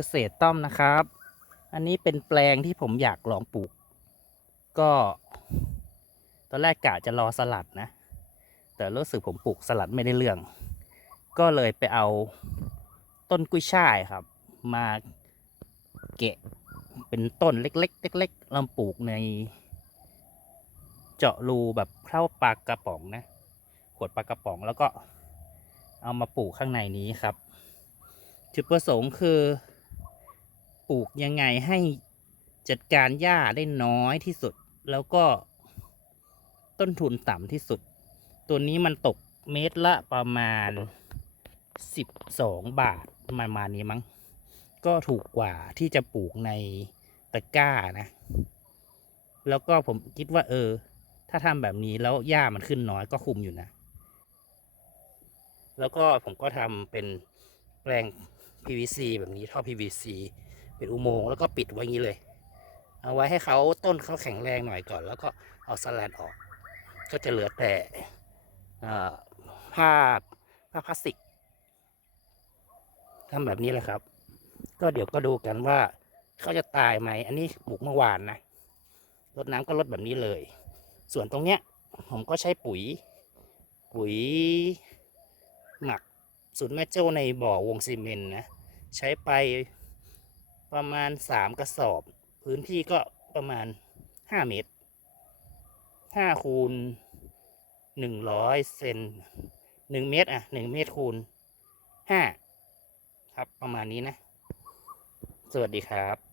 เกษตรต้อมนะครับ อันนี้เป็นแปลงที่ผมอยากลองปลูก ก็ ตอนแรกกะจะรอสลัดนะ แต่รู้สึกผมปลูกสลัดไม่ได้เรื่อง ก็เลยไปเอาต้นกุ้ยช่ายครับ มาเกะเป็นต้นเล็กๆเล็กๆลำปลูกใน เจาะรูแบบเข้าปากกระป๋องนะขวดปลากระป๋องแล้วก็เอามาปลูกข้างในนี้ครับจุดประสงค์คือ ปลูกยังไงให้จัดการหญ้าได้น้อยที่สุด แล้วก็ต้นทุนต่ำที่สุด ตัวนี้มันตกเมตรละประมาณ 12 บาทประมาณนี้มั้ง ก็ถูกกว่าที่จะปลูกในตะกร้านะ แล้วก็ผมคิดว่า เออ ถ้าทำแบบนี้แล้วหญ้ามันขึ้นน้อยก็คุมอยู่นะ แล้วก็ผมก็ทำเป็นแปลง PVC แบบนี้ท่อ PVC เป็นอุโมงค์แล้วก็ปิดไว้งนี้เลย เอาไว้ให้เขาต้นเขาแข็งแรงหน่อยก่อน แล้วก็เอาสแลนออก ก็จะเหลือแต่ผ้าผ้าพลาสติกทำแบบนี้แหละครับ ก็เดี๋ยวก็ดูกันว่าเขาจะตายไหม อันนี้ปลูกเมื่อวานนะรดน้ำก็รดแบบนี้เลย ส่วนตรงเนี้ย ผมก็ใช้ปุ๋ย ปุ๋ยหมักสูตรแม่โจ้ในบ่อวงซีเมนต์นะ ใช้ไป ประมาณสามกระสอบ พื้นที่ก็ประมาณห้าเมตรห้าคูณหนึ่งร้อยเซนหนึ่งเมตรอะหนึ่งเมตรคูณห้าครับประมาณนี้นะ สวัสดีครับ